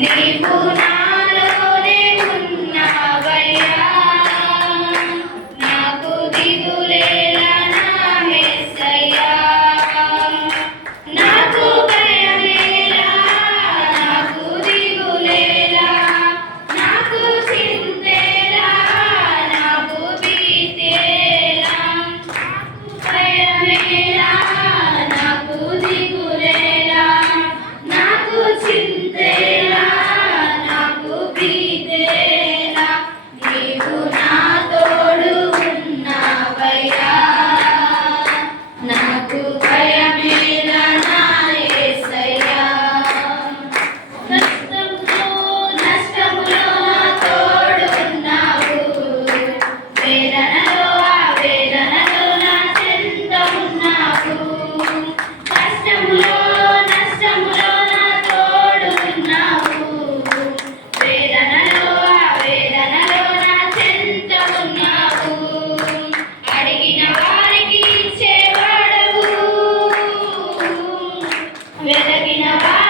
నీవు నాలోనే ఉన్నావయ్యా, నాకు దిగులేలా నా యేసయ్యా, నాకు భయమేలా, నాకు దిగులేలా, నాకు చింతేలా, నాకు భీతేలా, భయమేలా, నాకు దిగులేలా, నాకు చింతేలా, నాకు భీతేలా, నీవు నా తోడు ఉన్నావయ్యా, నాకు భయమేలా నా యేసయ్యా, నష్టములో నా తోడు ఉన్నావు, వేదనలో ఆ వేదనలో నా చెంత ఉన్నావు, కష్టములో నష్టములో నా తోడు ఉన్నావు, వేదనలో ఆ వేదనలో నా చెంత ఉన్నావు, అడిగిన వారికి ఇచ్చేవాడవు, వెలగిన వారి